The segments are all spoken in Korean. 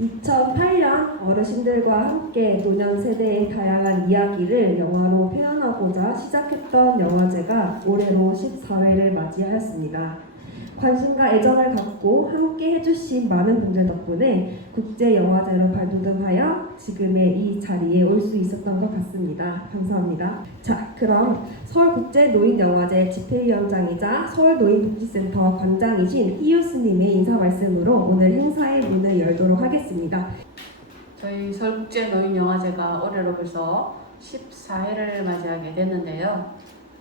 2008년 어르신들과 함께 노년 세대의 다양한 이야기를 영화로 표현하고자 시작했던 영화제가 올해로 14회를 맞이하였습니다. 관심과 애정을 갖고 함께 해주신 많은 분들 덕분에 국제영화제로 발돋움하여 지금의 이 자리에 올 수 있었던 것 같습니다. 감사합니다. 자, 그럼 서울국제노인영화제 집회위원장이자 서울노인복지센터 관장이신 이유스님의 인사 말씀으로 오늘 행사의 문을 열도록 하겠습니다. 저희 서울국제노인영화제가 올해로 벌써 14회를 맞이하게 됐는데요.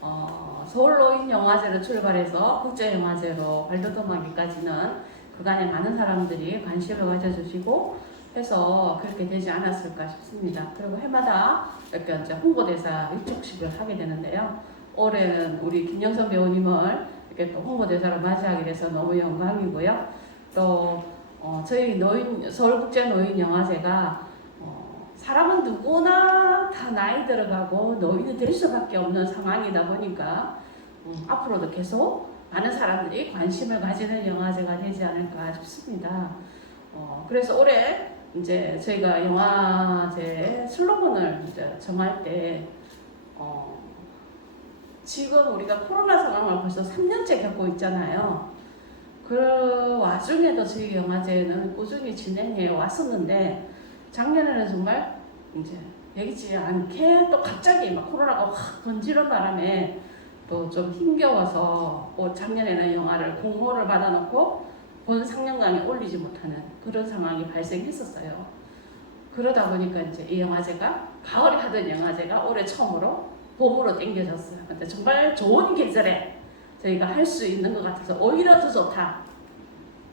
어, 서울노인영화제로 출발해서 국제영화제로 발돋움하기까지는 그간에 많은 사람들이 관심을 가져주시고 해서 그렇게 되지 않았을까 싶습니다. 그리고 해마다 이렇게 이제 홍보대사 위촉식을 하게 되는데요. 올해는 우리 김영선 배우님을 이렇게 또 홍보대사로 맞이하게 돼서 너무 영광이고요. 또 어, 저희 노인 서울국제 노인 영화제가 어, 사람은 누구나 다 나이 들어가고 노인이 될 수밖에 없는 상황이다 보니까 음, 앞으로도 계속 많은 사람들이 관심을 가지는 영화제가 되지 않을까 싶습니다. 어, 그래서 올해 이제 저희가 영화제 슬로건을 이제 정할 때 어, 지금 우리가 코로나 상황을 벌써 3년째 겪고 있잖아요. 그 와중에도 저희 영화제는 꾸준히 진행해 왔었는데 작년에는 정말 이제 예기치 않게 또 갑자기 막 코로나가 확 번지는 바람에 또 좀 힘겨워서 또 작년에는 영화를 공모를 받아놓고 본 상영관에 올리지 못하는 그런 상황이 발생했었어요. 그러다 보니까 이제 이 영화제가 가을에 하던 영화제가 올해 처음으로 봄으로 땡겨졌어요. 근데 정말 좋은 계절에 저희가 할 수 있는 것 같아서 오히려 더 좋다.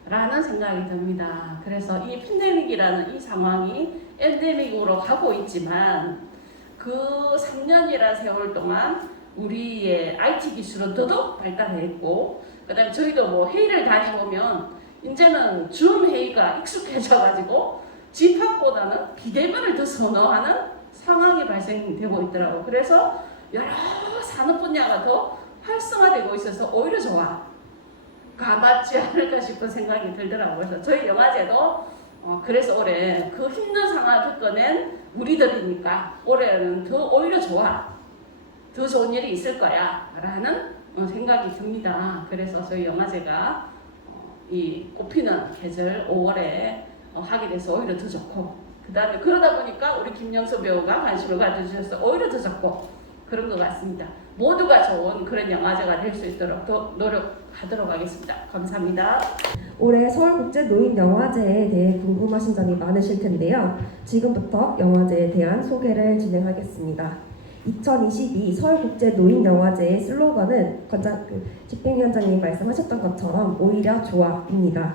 라는 생각이 듭니다. 그래서 이 팬데믹이라는 이 상황이 엔데믹으로 가고 있지만 그 3년이라는 세월 동안 우리의 IT 기술은 더더욱 발달했고 그다음에 저희도 뭐 회의를 다녀보면 이제는 줌 회의가 익숙해져가지고 집합보다는 비대면을 더 선호하는 상황이 발생되고 있더라고. 그래서 여러 산업 분야가 더 활성화되고 있어서 오히려 좋아. 가맞지 않을까 싶은 생각이 들더라고요. 그래서 저희 영화제도 어, 그래서 올해 그 힘든 상황을 겪어낸 우리들이니까 올해는 더 오히려 좋아. 더 좋은 일이 있을 거야. 라는 어, 생각이 듭니다. 그래서 저희 영화제가 어, 이 꽃피는 계절 5월에 어, 하게 돼서 오히려 더 좋고 그 다음에 그러다 보니까 우리 김영수 배우가 관심을 가져주셔서 오히려 더 좋고 그런 것 같습니다. 모두가 좋은 그런 영화제가 될 수 있도록 더 노력하도록 하겠습니다. 감사합니다. 올해 서울국제노인영화제에 대해 궁금하신 점이 많으실 텐데요. 지금부터 영화제에 대한 소개를 진행하겠습니다. 2022 서울국제 노인영화제의 슬로건은 관장, 그, 집행위원장님 말씀하셨던 것처럼 오히려 좋아입니다.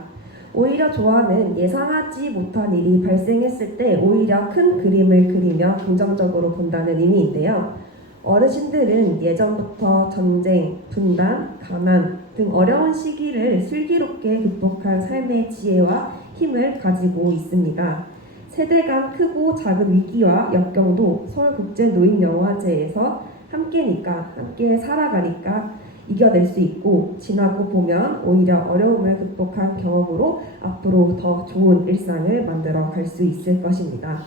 오히려 좋아는 예상하지 못한 일이 발생했을 때 오히려 큰 그림을 그리며 긍정적으로 본다는 의미인데요. 어르신들은 예전부터 전쟁, 분단, 가난 등 어려운 시기를 슬기롭게 극복한 삶의 지혜와 힘을 가지고 있습니다. 세대 간 크고 작은 위기와 역경도 서울국제노인영화제에서 함께니까, 함께 살아가니까 이겨낼 수 있고, 지나고 보면 오히려 어려움을 극복한 경험으로 앞으로 더 좋은 일상을 만들어 갈 수 있을 것입니다.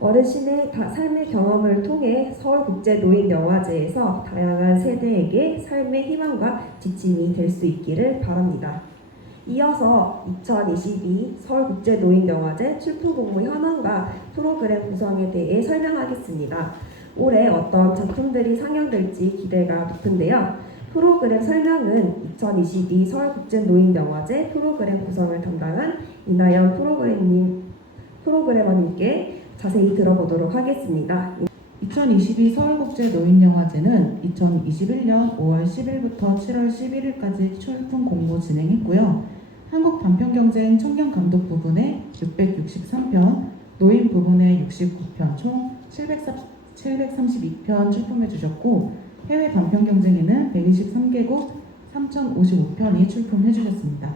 어르신의 다- 삶의 경험을 통해 서울국제노인영화제에서 다양한 세대에게 삶의 희망과 지침이 될 수 있기를 바랍니다. 이어서 2022 서울국제노인영화제 출품 공모 현황과 프로그램 구성에 대해 설명하겠습니다. 올해 어떤 작품들이 상영될지 기대가 높은데요. 프로그램 설명은 2022 서울국제노인영화제 프로그램 구성을 담당한 이나연 프로그램님, 프로그래머님께 자세히 들어보도록 하겠습니다. 2022 서울국제노인영화제는 2021년 5월 10일부터 7월 11일까지 출품 공모 진행했고요. 한국 단편 경쟁 청년 감독 부분에 663편, 노인 부분에 69편, 총 732편 출품해 주셨고 해외 단편 경쟁에는 123개국 3,055편이 출품해 주셨습니다.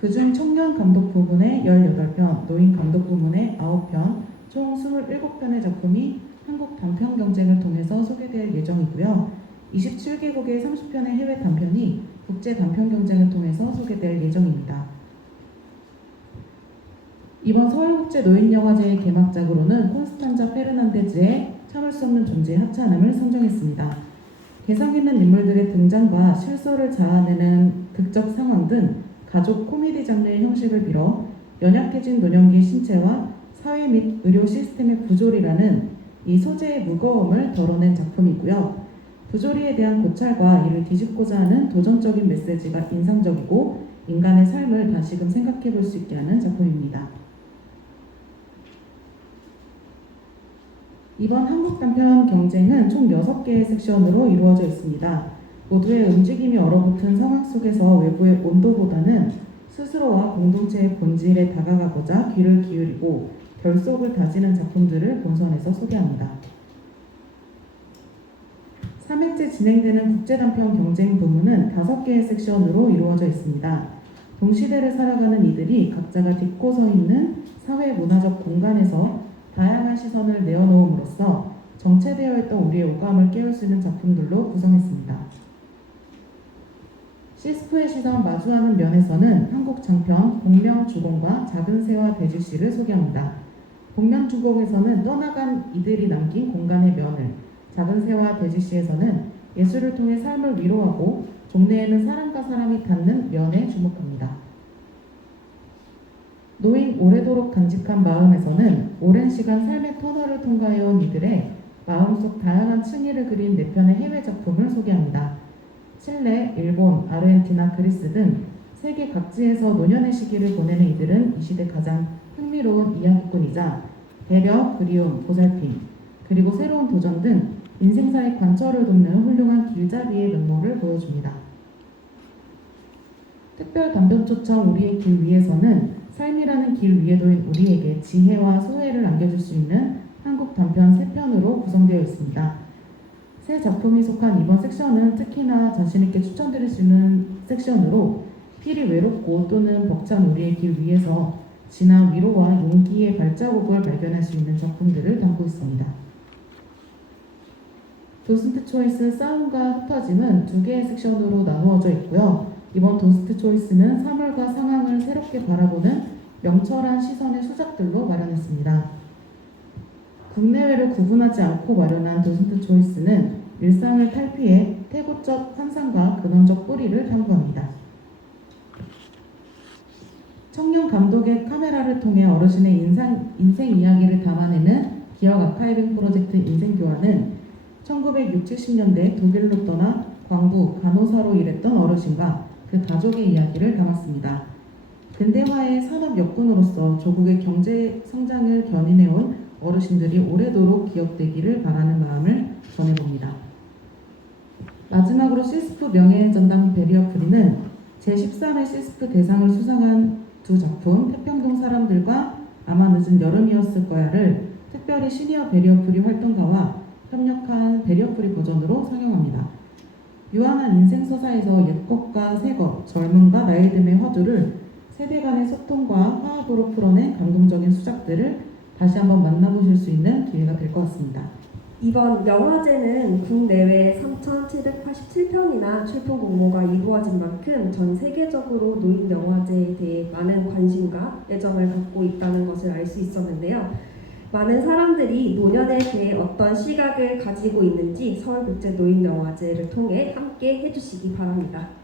그중 청년 감독 부분에 18편, 노인 감독 부문에 9편, 총 27편의 작품이 한국 단편 경쟁을 통해서 소개될 예정이고요. 27개국의 30편의 해외 단편이 국제 단편 경쟁을 통해서 소개될 예정입니다. 이번 서울국제 노인영화제의 개막작으로는 콘스탄자 페르난데즈의 참을 수 없는 존재의 하찮음을 선정했습니다. 개성 있는 인물들의 등장과 실소를 자아내는 극적 상황 등 가족 코미디 장르의 형식을 빌어 연약해진 노년기의 신체와 사회 및 의료 시스템의 부조리라는 이 소재의 무거움을 덜어낸 작품이고요. 부조리에 대한 고찰과 이를 뒤집고자 하는 도전적인 메시지가 인상적이고 인간의 삶을 다시금 생각해 볼 수 있게 하는 작품입니다. 이번 한국 단편 경쟁은 총 6개의 섹션으로 이루어져 있습니다. 모두의 움직임이 얼어붙은 상황 속에서 외부의 온도보다는 스스로와 공동체의 본질에 다가가고자 귀를 기울이고 결속을 다지는 작품들을 본선에서 소개합니다. 3회째 진행되는 국제단편 경쟁 부문은 5개의 섹션으로 이루어져 있습니다. 동시대를 살아가는 이들이 각자가 딛고 서 있는 사회 문화적 공간에서 다양한 시선을 내어놓음으로써 정체되어 있던 우리의 오감을 깨울 수 있는 작품들로 구성했습니다. 시스프의 시선 마주하는 면에서는 한국 장편 복면주공과 작은 새와 돼지씨를 소개합니다. 복면주공에서는 떠나간 이들이 남긴 공간의 면을, 작은 새와 돼지씨에서는 예술을 통해 삶을 위로하고 종래에는 사람과 사람이 닿는 면에 주목합니다. 노인 오래도록 간직한 마음에서는 오랜 시간 삶의 터널을 통과해온 이들의 마음속 다양한 층위를 그린 네 편의 해외 작품을 소개합니다. 칠레, 일본, 아르헨티나, 그리스 등 세계 각지에서 노년의 시기를 보내는 이들은 이 시대 가장 흥미로운 이야기꾼이자 배려, 그리움, 보살핌, 그리고 새로운 도전 등 인생사의 관철을 돕는 훌륭한 길잡이의 면모를 보여줍니다. 특별 단편 초청 우리의 길 위에서는 삶이라는 길 위에 놓인 우리에게 지혜와 소회를 안겨줄 수 있는 한국 단편 세 편으로 구성되어 있습니다. 새 작품이 속한 이번 섹션은 특히나 자신있게 추천드릴 수 있는 섹션으로 필히 외롭고 또는 벅찬 우리의 길 위에서 진한 위로와 용기의 발자국을 발견할 수 있는 작품들을 담고 있습니다. 도슨트 초이스 싸움과 흩어짐은 두 개의 섹션으로 나누어져 있고요. 이번 도스트 초이스는 사물과 상황을 새롭게 바라보는 명철한 시선의 수작들로 마련했습니다. 국내외를 구분하지 않고 마련한 도슨트 초이스는 일상을 탈피해 태고적 환상과 근원적 뿌리를 탐구합니다. 청년 감독의 카메라를 통해 어르신의 인상, 인생 이야기를 담아내는 기억 아카이빙 프로젝트 인생교환은 1960, 70년대 독일로 떠나 광부, 간호사로 일했던 어르신과 그 가족의 이야기를 담았습니다. 근대화의 산업 역군으로서 조국의 경제 성장을 견인해온 어르신들이 오래도록 기억되기를 바라는 마음을 전해봅니다. 마지막으로 시스프 명예전당 베리어 프리는 제13회 시스프 대상을 수상한 두 작품 태평동 사람들과 아마 늦은 여름이었을 거야를 특별히 시니어 베리어 프리 활동가와 베리어프리 버전으로 상영합니다. 유한한 인생 서사에서 옛것과 새것, 젊음과 나이 듦의 화두를 세대 간의 소통과 화합으로 풀어낸 감동적인 수작들을 다시 한번 만나보실 수 있는 기회가 될 것 같습니다. 이번 영화제는 국내외 3,787편이나 출품 공모가 이루어진 만큼 전 세계적으로 노인 영화제에 대해 많은 관심과 애정을 갖고 있다는 것을 알 수 있었는데요. 많은 사람들이 노년에 대해 어떤 시각을 가지고 있는지 서울국제 노인 영화제를 통해 함께 해주시기 바랍니다.